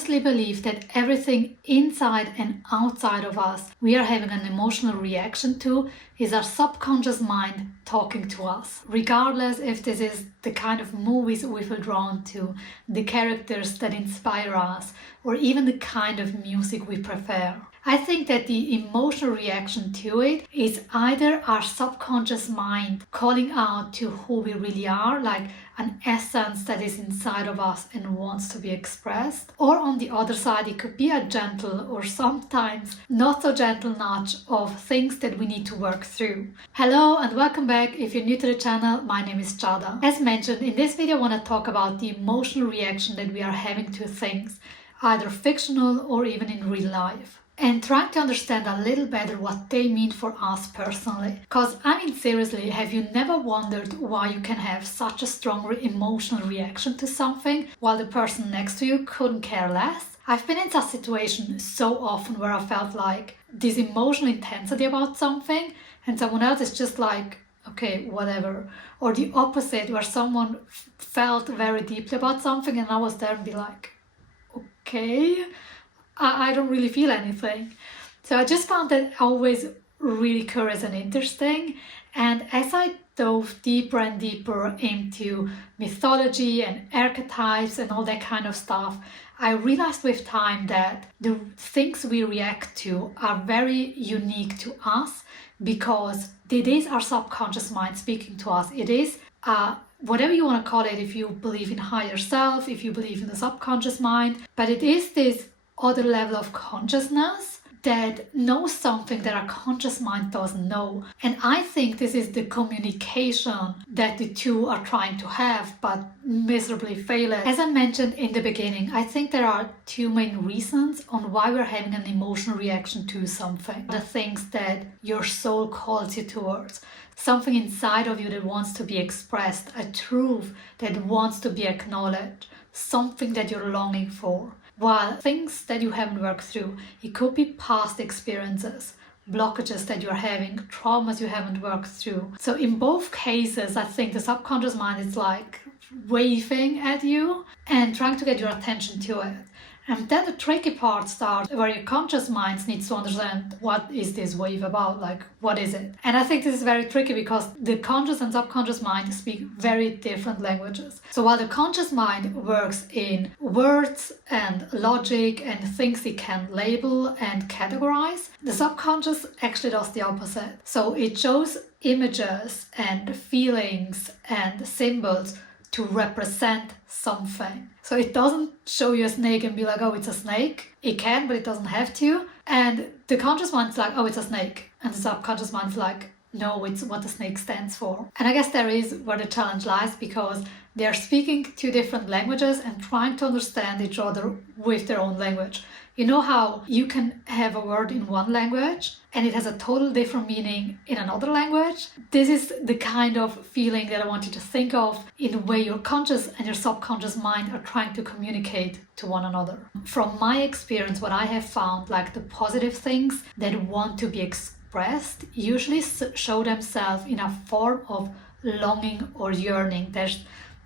honestly believe that everything inside and outside of us we are having an emotional reaction to is our subconscious mind talking to us. Regardless if this is the kind of movies we feel drawn to, the characters that inspire us, or even the kind of music we prefer. I think that the emotional reaction to it is either our subconscious mind calling out to who we really are, like an essence that is inside of us and wants to be expressed, or on the other side it could be a gentle or sometimes not so gentle nudge of things that we need to work through. Hello and welcome back. If you're new to the channel, my name is Chada. As mentioned, in this video I want to talk about the emotional reaction that we are having to things, either fictional or even in real life, and trying to understand a little better what they mean for us personally. Because I mean, seriously, have you never wondered why you can have such a strong emotional reaction to something while the person next to you couldn't care less? I've been in such situations so often where I felt like this emotional intensity about something and someone else is just like, okay, whatever. Or the opposite, where someone felt very deeply about something and I was there and be like, okay, I don't really feel anything. So I just found that always really curious and interesting. And as I dove deeper and deeper into mythology and archetypes and all that kind of stuff, I realized with time that the things we react to are very unique to us because it is our subconscious mind speaking to us. It is whatever you want to call it, if you believe in higher self, if you believe in the subconscious mind, but it is this other level of consciousness that knows something that our conscious mind doesn't know. And I think this is the communication that the two are trying to have but miserably fail at. As I mentioned in the beginning, I think there are two main reasons on why we're having an emotional reaction to something. The things that your soul calls you towards. Something inside of you that wants to be expressed, a truth that wants to be acknowledged, something that you're longing for. While things that you haven't worked through, it could be past experiences, blockages that you're having, traumas you haven't worked through. So in both cases, I think the subconscious mind is like waving at you and trying to get your attention to it. And then the tricky part starts where your conscious mind needs to understand what is this wave about, like what is it? And I think this is very tricky because the conscious and subconscious mind speak very different languages. So while the conscious mind works in words and logic and things it can label and categorize, the subconscious actually does the opposite. So it shows images and feelings and symbols to represent something. So it doesn't show you a snake and be like, oh, it's a snake. It can, but it doesn't have to. And the conscious mind's like, oh, it's a snake. And the subconscious mind's like, no, it's what the snake stands for. And I guess there is where the challenge lies because they're speaking two different languages and trying to understand each other with their own language. You know how you can have a word in one language and it has a total different meaning in another language? This is the kind of feeling that I want you to think of in the way your conscious and your subconscious mind are trying to communicate to one another. From my experience, what I have found, like the positive things that want to be expressed usually show themselves in a form of longing or yearning.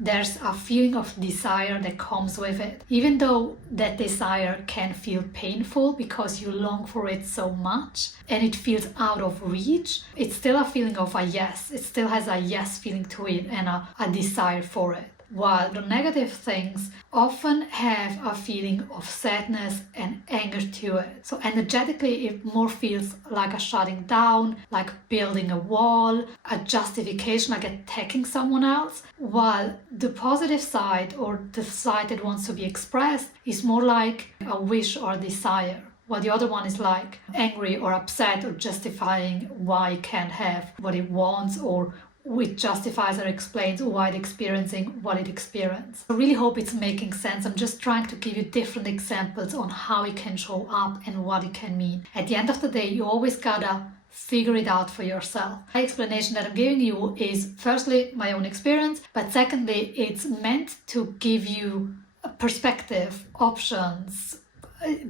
There's a feeling of desire that comes with it. Even though that desire can feel painful because you long for it so much and it feels out of reach, it's still a feeling of a yes. It still has a yes feeling to it and a desire for it. While the negative things often have a feeling of sadness and anger to it. So energetically, it more feels like a shutting down, like building a wall, a justification, like attacking someone else. While the positive side, or the side that wants to be expressed, is more like a wish or desire. While the other one is like angry or upset or justifying why it can't have what it wants, or which justifies or explains why it's experiencing what it experienced. I really hope it's making sense. I'm just trying to give you different examples on how it can show up and what it can mean. At the end of the day, you always gotta figure it out for yourself. My explanation that I'm giving you is firstly my own experience, but secondly, it's meant to give you a perspective, options,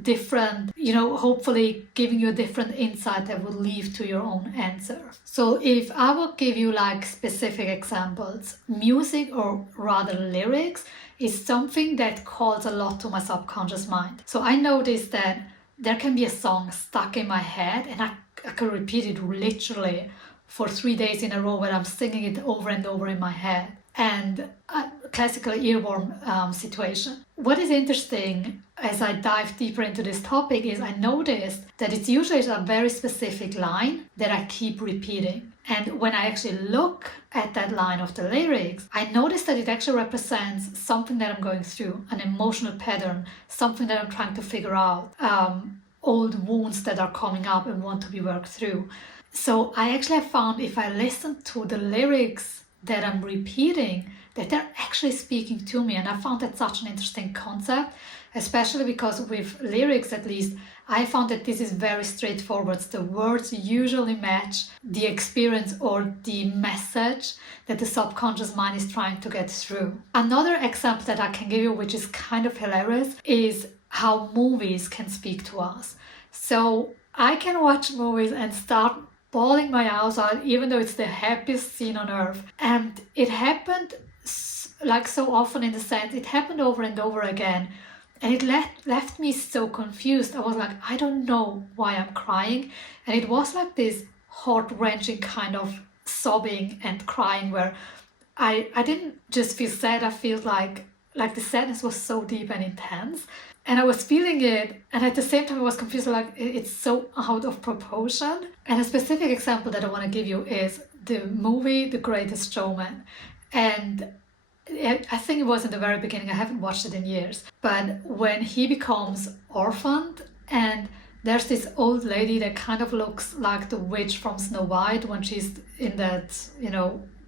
different, hopefully giving you a different insight that will lead to your own answer. So if I would give you like specific examples, music or rather lyrics is something that calls a lot to my subconscious mind. So I noticed that there can be a song stuck in my head and I can repeat it literally for 3 days in a row where I'm singing it over and over in my head. And a classical earworm situation. What is interesting as I dive deeper into this topic is I noticed that it's usually a very specific line that I keep repeating. And when I actually look at that line of the lyrics, I notice that it actually represents something that I'm going through, an emotional pattern, something that I'm trying to figure out, old wounds that are coming up and want to be worked through. So I actually have found if I listen to the lyrics that I'm repeating, that they're actually speaking to me. And I found that such an interesting concept, especially because with lyrics, at least, I found that this is very straightforward. The words usually match the experience or the message that the subconscious mind is trying to get through. Another example that I can give you, which is kind of hilarious, is how movies can speak to us. So I can watch movies and start bawling my eyes out, even though it's the happiest scene on earth. And it happened like so often in the sense, it happened over and over again. And it left me so confused. I was like, I don't know why I'm crying. And it was like this heart-wrenching kind of sobbing and crying where I didn't just feel sad, I feel like the sadness was so deep and intense. And I was feeling it, and at the same time I was confused, like it's so out of proportion. And a specific example that I want to give you is the movie The Greatest Showman. And I think it was in the very beginning, I haven't watched it in years, but when he becomes orphaned and there's this old lady that kind of looks like the witch from Snow White when she's in that,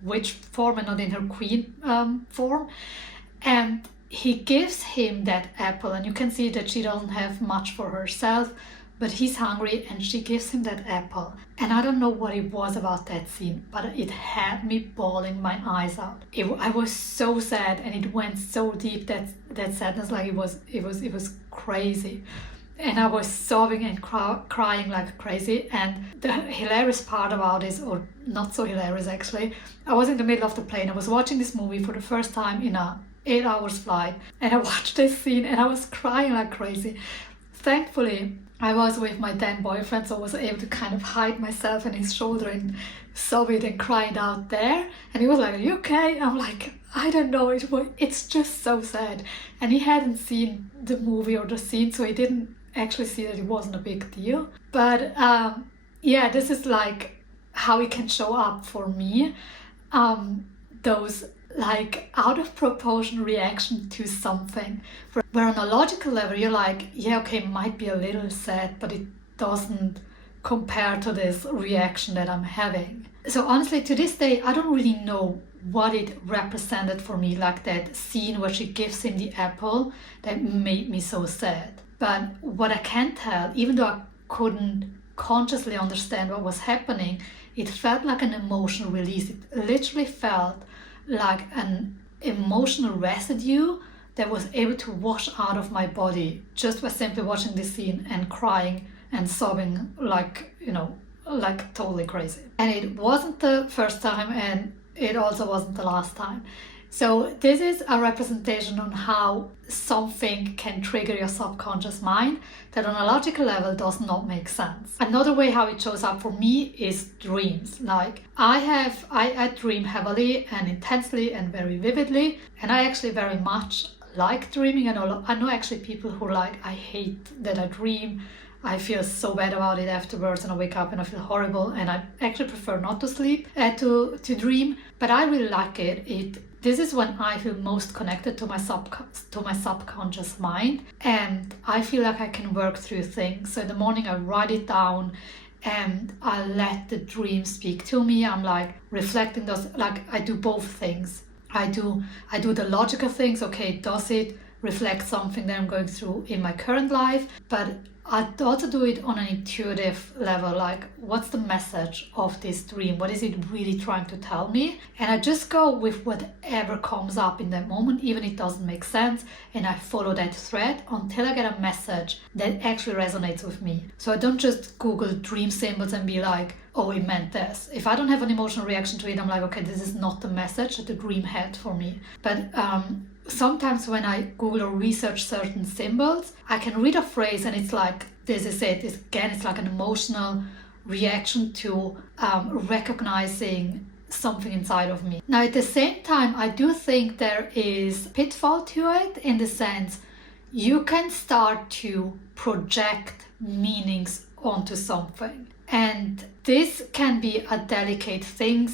witch form and not in her queen form. And he gives him that apple, and you can see that she doesn't have much for herself, but he's hungry and she gives him that apple. And I don't know what it was about that scene, but it had me bawling my eyes out. I was so sad, and it went so deep, that sadness, like it was crazy. And I was sobbing and crying like crazy. And the hilarious part about this, or not so hilarious actually, I was in the middle of the plane. I was watching this movie for the first time in a 8 hours flight, and I watched this scene and I was crying like crazy. Thankfully, I was with my then boyfriend, so I was able to kind of hide myself in his shoulder and sob it and cry it out there. And he was like, "Are you okay?" I'm like, "I don't know, it's just so sad." And he hadn't seen the movie or the scene, so he didn't actually see that it wasn't a big deal. But yeah, this is like how it can show up for me. Those like out of proportion reaction to something, where on a logical level you're like, yeah, okay, it might be a little sad, but it doesn't compare to this reaction that I'm having. So honestly, to this day, I don't really know what it represented for me, like that scene where she gives him the apple that made me so sad. But what I can tell, even though I couldn't consciously understand what was happening, it felt like an emotional release. It literally felt like an emotional residue that was able to wash out of my body just by simply watching this scene and crying and sobbing like totally crazy. And it wasn't the first time, and it also wasn't the last time. So this is a representation on how something can trigger your subconscious mind that on a logical level does not make sense. Another way how it shows up for me is dreams. Like I dream heavily and intensely and very vividly, and I actually very much like dreaming. And I know actually people who I hate that I dream. I feel so bad about it afterwards, and I wake up and I feel horrible, and I actually prefer not to sleep, to dream, but I really like it. This is when I feel most connected to my subconscious mind, and I feel like I can work through things. So in the morning I write it down and I let the dream speak to me. I'm like reflecting those, like I do both things. I do the logical things. Okay, does it reflect something that I'm going through in my current life? But I also do it on an intuitive level, like what's the message of this dream? What is it really trying to tell me? And I just go with whatever comes up in that moment, even if it doesn't make sense, and I follow that thread until I get a message that actually resonates with me. So I don't just Google dream symbols and be like, oh, it meant this. If I don't have an emotional reaction to it, I'm like, okay, this is not the message that the dream had for me. But sometimes when I Google or research certain symbols, I can read a phrase and it's like, this is it. It's like an emotional reaction to recognizing something inside of me. Now, at the same time, I do think there is pitfall to it, in the sense you can start to project meanings onto something. And this can be a delicate thing.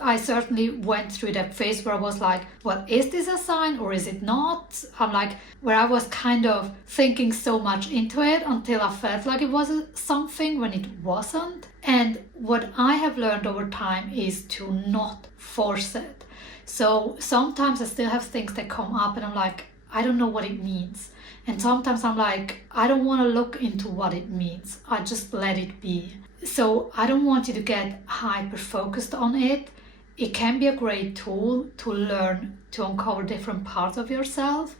I certainly went through that phase where I was like, well, is this a sign or is it not? I'm like, where I was kind of thinking so much into it until I felt like it was something when it wasn't. And what I have learned over time is to not force it. So sometimes I still have things that come up and I'm like, I don't know what it means. And sometimes I'm like, I don't want to look into what it means. I just let it be. So I don't want you to get hyper focused on it. It can be a great tool to learn to uncover different parts of yourself,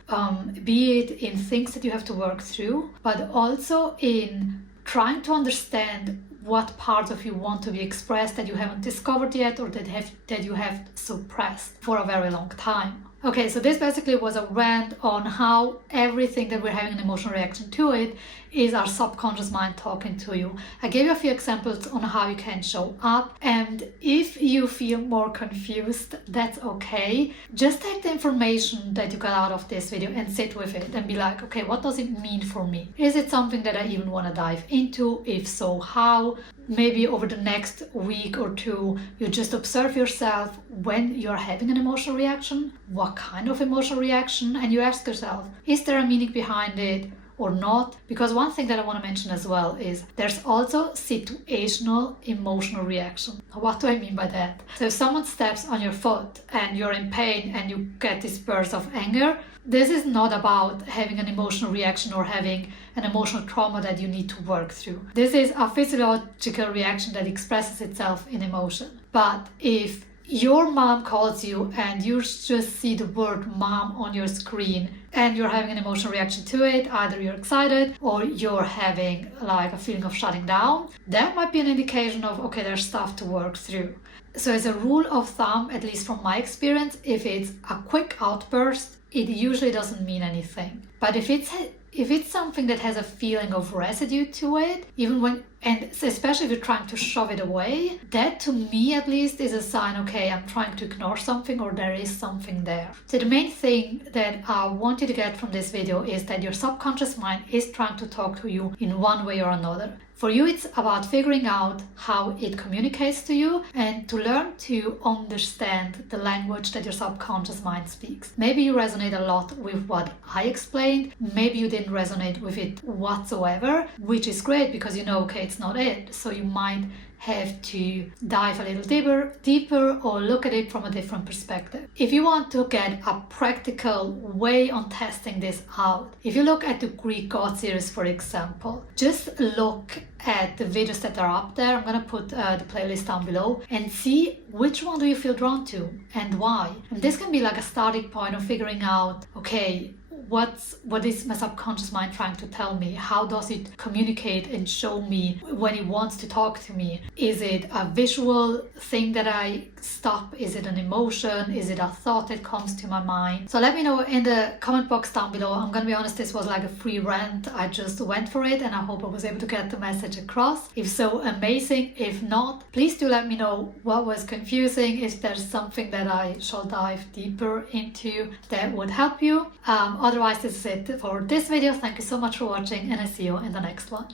be it in things that you have to work through, but also in trying to understand what parts of you want to be expressed that you haven't discovered yet, or that you have suppressed for a very long time. Okay, so this basically was a rant on how everything that we're having an emotional reaction to it is our subconscious mind talking to you. I gave you a few examples on how you can show up, and if you feel more confused, that's okay. Just take the information that you got out of this video and sit with it and be like, okay, what does it mean for me? Is it something that I even want to dive into? If so, how? Maybe over the next week or two, you just observe yourself when you're having an emotional reaction, what kind of emotional reaction, and you ask yourself, is there a meaning behind it or not? Because one thing that I want to mention as well is there's also situational emotional reaction. What do I mean by that? So if someone steps on your foot and you're in pain and you get this burst of anger, this is not about having an emotional reaction or having an emotional trauma that you need to work through. This is a physiological reaction that expresses itself in emotion. But if your mom calls you and you just see the word mom on your screen and you're having an emotional reaction to it, either you're excited or you're having like a feeling of shutting down, that might be an indication of, okay, there's stuff to work through. So as a rule of thumb, at least from my experience, if it's a quick outburst, it usually doesn't mean anything. But if it's something that has a feeling of residue to it, and especially if you're trying to shove it away, that to me at least is a sign, okay, I'm trying to ignore something or there is something there. So the main thing that I want you to get from this video is that your subconscious mind is trying to talk to you in one way or another. For you, it's about figuring out how it communicates to you and to learn to understand the language that your subconscious mind speaks. Maybe you resonate a lot with what I explained. Maybe you didn't resonate with it whatsoever, which is great because you know, okay, it's not it. So you might have to dive a little deeper or look at it from a different perspective. If you want to get a practical way on testing this out, if you look at the Greek God series, for example, just look at the videos that are up there. I'm gonna put the playlist down below and see which one do you feel drawn to and why. And this can be like a starting point of figuring out, okay, what is my subconscious mind trying to tell me? How does it communicate and show me when it wants to talk to me? Is it a visual thing that I stop? Is it an emotion? Is it a thought that comes to my mind? So let me know in the comment box down below. I'm gonna be honest, this was like a free rant. I just went for it and I hope I was able to get the message across. If so, amazing. If not, please do let me know what was confusing. If there's something that I shall dive deeper into that would help you. Otherwise, this is it for this video. Thank you so much for watching and I see you in the next one.